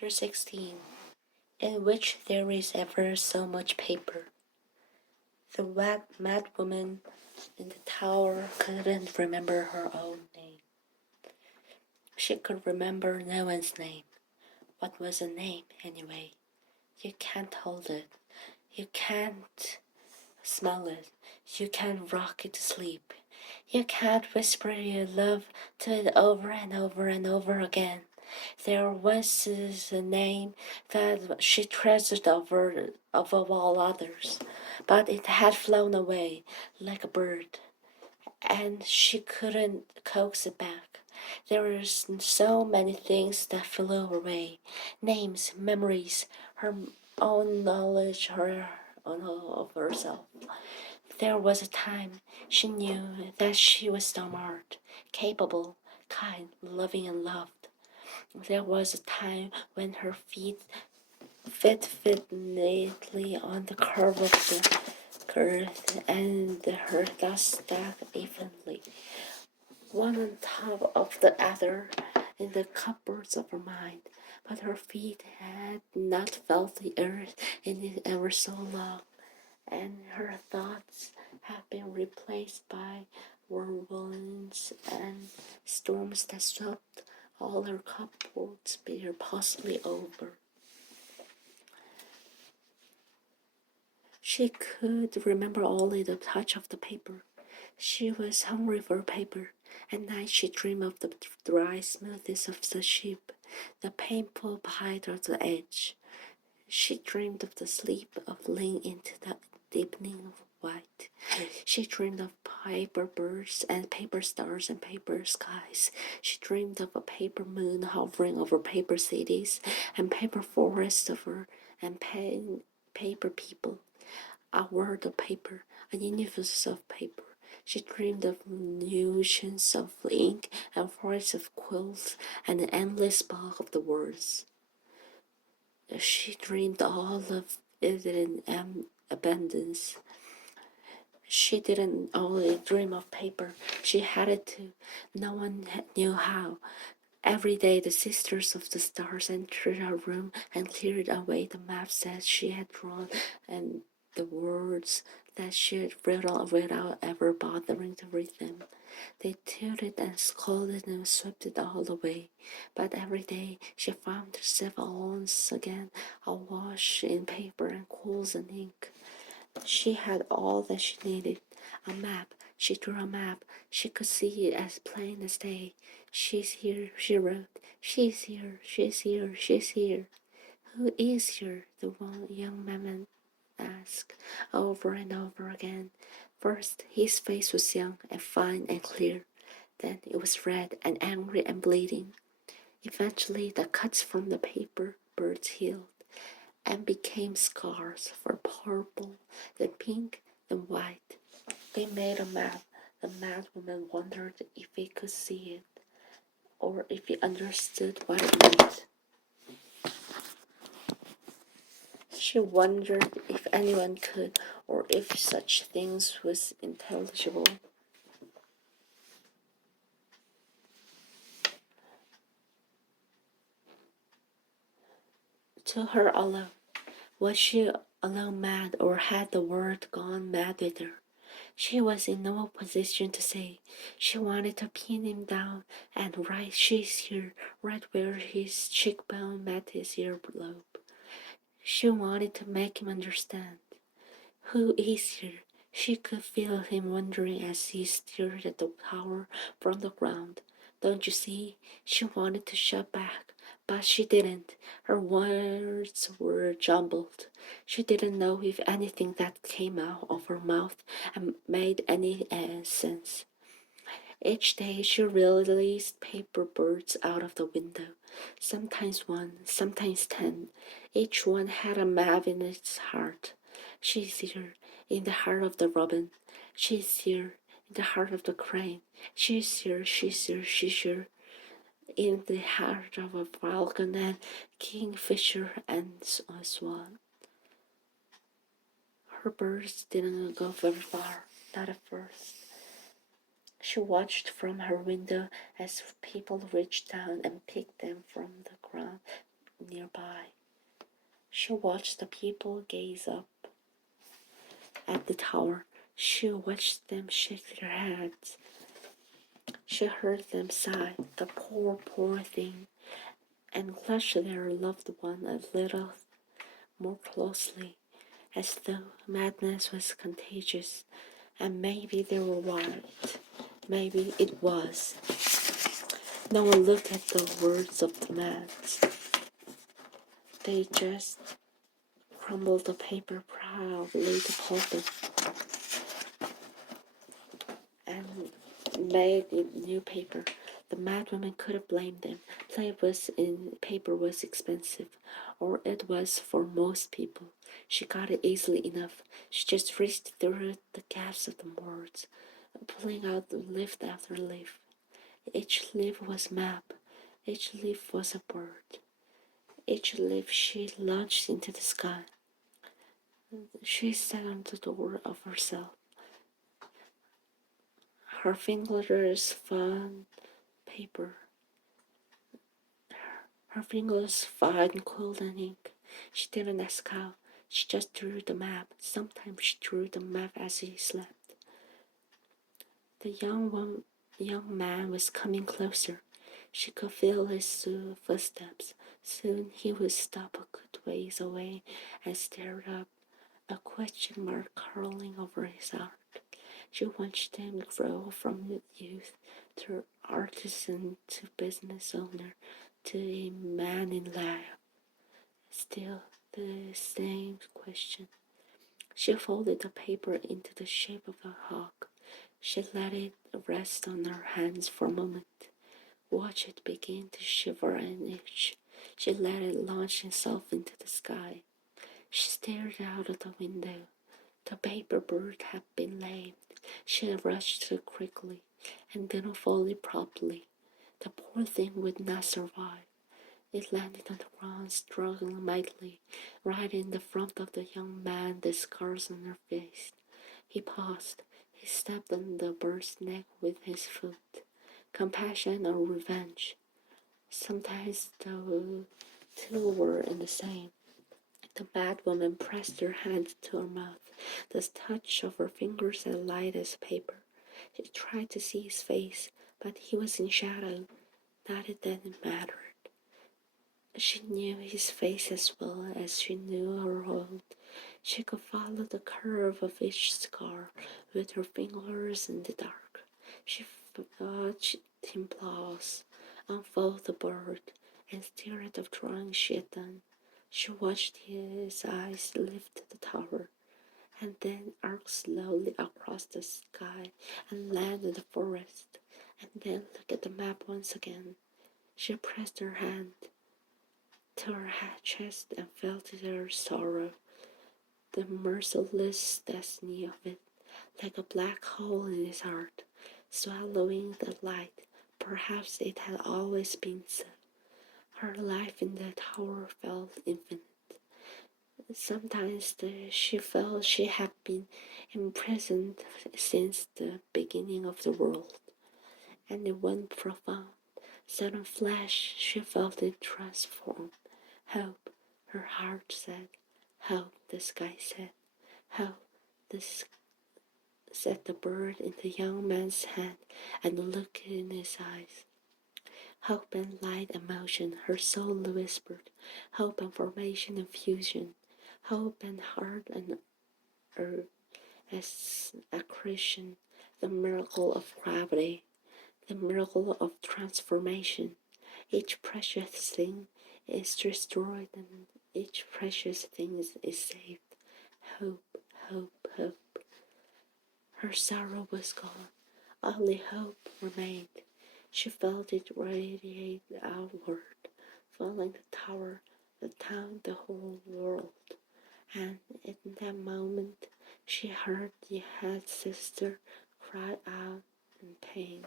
Chapter 16, in which there is ever so much paper. The mad woman in the tower couldn't remember her own name. She could remember no one's name. What was a name, anyway? You can't hold it. You can't smell it. You can't rock it to sleep. You can't whisper your love to it over and over and over again. There was a name that she treasured over all others, but it had flown away like a bird, and she couldn't coax it back. There were so many things that flew away, names, memories, her own knowledge of herself. There was a time she knew that she was smart, capable, kind, loving, and loved. There was a time when her feet fit neatly on the curve of the earth, and her thoughts stacked evenly, one on top of the other, in the cupboards of her mind. But her feet had not felt the earth in ever so long, and her thoughts have been replaced by whirlwinds and storms that swept all her cupboards bare, possibly over. She could remember only the touch of the paper. She was hungry for paper. At night she dreamed of the dry smoothness of the sheep, the painful bite of the edge. She dreamed of the sleep of laying into the deepening of white. She dreamed of paper birds and paper stars and paper skies. She dreamed of a paper moon hovering over paper cities and paper forests over and paper people. A world of paper, a universe of paper. She dreamed of oceans of ink and forests of quills and an endless bulk of the words. She dreamed all of it in abundance. She didn't only dream of paper, she had it too. No one knew how. Every day the sisters of the stars entered her room and cleared away the maps that she had drawn and the words that she had written without ever bothering to read them. They tooted and scolded and swept it all away, but every day she found herself once again awash in paper and quills and ink. She had all that she needed. A map. She drew a map. She could see it as plain as day. She's here, she wrote. She's here, she's here, she's here. Who is here? The one young man asked over and over again. First, his face was young and fine and clear. Then it was red and angry and bleeding. Eventually, the cuts from the paper birds healed and became scars for purple, then pink, then white. They made a map. The mad woman wondered if he could see it, or if he understood what it meant. She wondered if anyone could, or if such things was intelligible. To her alone. Was she alone mad, or had the world gone mad with her? She was in no position to say. She wanted to pin him down and write "She's here" right where his cheekbone met his earlobe. She wanted to make him understand. Who is here? She could feel him wondering as he stared at the tower from the ground. Don't you see? She wanted to shout back, but she didn't. Her words were jumbled. She didn't know if anything that came out of her mouth made any sense. Each day she released paper birds out of the window, sometimes one, sometimes 10. Each one had a map in its heart. She's here, in the heart of the robin. She's here, in the heart of the crane. She's here, she's here, she's here, in the heart of a falcon and kingfisher and a swan. Her birds didn't go very far, not at first. She watched from her window as people reached down and picked them from the ground nearby. She watched the people gaze up at the tower. She watched them shake their heads. She heard them sigh, the poor, poor thing, and clutch their loved one a little more closely, as though madness was contagious, and maybe they were right. Maybe it was. No one looked at the words of the man. They just crumbled the paper proudly to pulpit and made it new paper. The madwoman could have blamed them. Paper was expensive, or it was for most people. She got it easily enough. She just reached through the gaps of the words, pulling out leaf after leaf. Each leaf was map. Each leaf was a bird. Each leaf she launched into the sky. She sat on the door of herself. Her fingers found paper. Her fingers found cold and ink. She didn't ask how. She just drew the map. Sometimes she drew the map as he slept. The young man was coming closer. She could feel his footsteps. Soon he would stop a good ways away and stare up, a question mark curling over his heart. She watched him grow from youth to artisan to business owner to a man in life. Still the same question. She folded the paper into the shape of a hawk. She let it rest on her hands for a moment. Watch it begin to shiver and itch. She let it launch itself into the sky. She stared out of the window. The paper bird had been lamed. She rushed too quickly and didn't fold it properly. The poor thing would not survive. It landed on the ground, struggling mightily, right in the front of the young man, the scars on her face. He paused. He stepped on the bird's neck with his foot. Compassion or revenge. Sometimes the two were in the same. The mad woman pressed her hand to her mouth, the touch of her fingers as light as paper. She tried to see his face, but he was in shadow. That it didn't matter. She knew his face as well as she knew her own. She could follow the curve of each scar with her fingers in the dark. She watched him pause, unfold the bird, and stare at the drawing she had done. She watched his eyes lift the tower, and then arc slowly across the sky and land in the forest, and then look at the map once again. She pressed her hand to her chest and felt her sorrow, the merciless destiny of it, like a black hole in his heart, swallowing the light. Perhaps it had always been so. Her life in the tower felt infinite. Sometimes she felt she had been imprisoned since the beginning of the world, and in one profound, sudden flash she felt it transform. Hope, her heart said. Hope, the sky said. Hope, said the bird in the young man's hand, and the look in his eyes. Hope and light and motion, her soul whispered. Hope and formation and fusion. Hope and heart and earth as accretion, the miracle of gravity, the miracle of transformation. Each precious thing is destroyed and each precious thing is saved. Hope, hope, hope. Her sorrow was gone. Only hope remained. She felt it radiate outward, filling the tower, the town, the whole world. And in that moment, she heard the head sister cry out in pain.